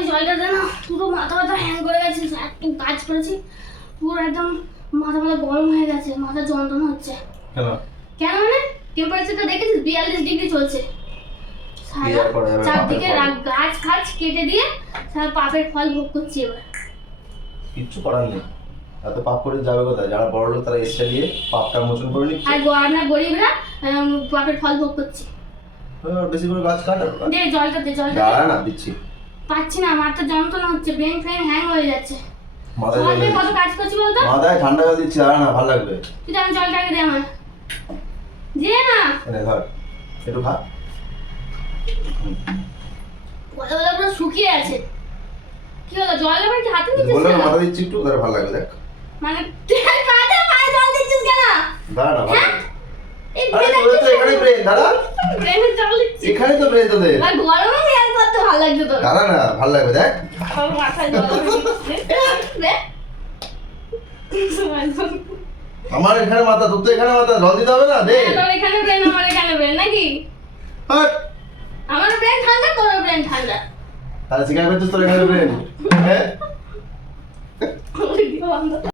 ওই জলটা না পুরো মাথা ব্যথা হ্যাং করে গেছে, এত কাজ করেছি পুরো একদম মাথা গরম হয়ে গেছে, মাথা যন্ত্রণা হচ্ছে। কেন কেন মানে টেম্পারেচারটা দেখেছিস 42 ডিগ্রি চলছে। চারদিকে গাছ খাছ কেটে দিয়ে সারা পাপের ফল ভোগ করছি এবার। কিচ্ছু করার নেই, এত পাপ করে যাবে কোথায়? যারা বড় লোক তারা এসে নিয়ে পাপটা মোচন করে নিচ্ছে, আর আমরা গরিবরা পাপের ফল ভোগ করছি। বেশি করে গাছ কাটা। দে জলটা দে, জলটা দাঁড়া না, দিচ্ছি। পাচ্ছি না, মাথা যন্ত্রণা হচ্ছে, ব্রেন ফ্রেন হ্যাং হয়ে যাচ্ছে। মাথায় সকাল থেকে কত কাজ করছি বলতো? মাথায় ঠান্ডা জল দিচ্ছি, দাঁড়া না, ভালো লাগবে। তুই জান জলটাকে দে আমার, দে না। এনে ধর, একটু খা। গলা পুরো শুকিয়ে আছে। কি হলো, জল আবার কি হাতে নিচ্ছিস? বললাম মাথা দিচ্ছি একটু, তাহলে ভালো লাগবে। দেখ মানে তুই কাঁধে পায়ে জল দিচ্ছিস কেন? দাঁড়া না, ভালো। এই আরে তোর তো এখানে ব্রেন, দাঁড়া। ব্রেনে জল দিচ্ছিস এখানে তো ব্রেন তোদের। আর গরমে হেয়ার করতে ভালো লাগছে তোর। দাঁড়া না, ভালো লাগবে, দেখ। আমার মাথায় জল দিচ্ছে রে। আমার এখানে মাথা, তোর তো এখানে মাথা, জল দিতে হবে না, দে। তোর এখানে ব্রেন, আমার এখানে ব্রেন নাকি? হাট। আমার ব্রেন ঠান্ডা, তোর ব্রেন ঠান্ডা। তাহলে শিকার করছিস তোর এখানে ব্রেন? হ্যাঁ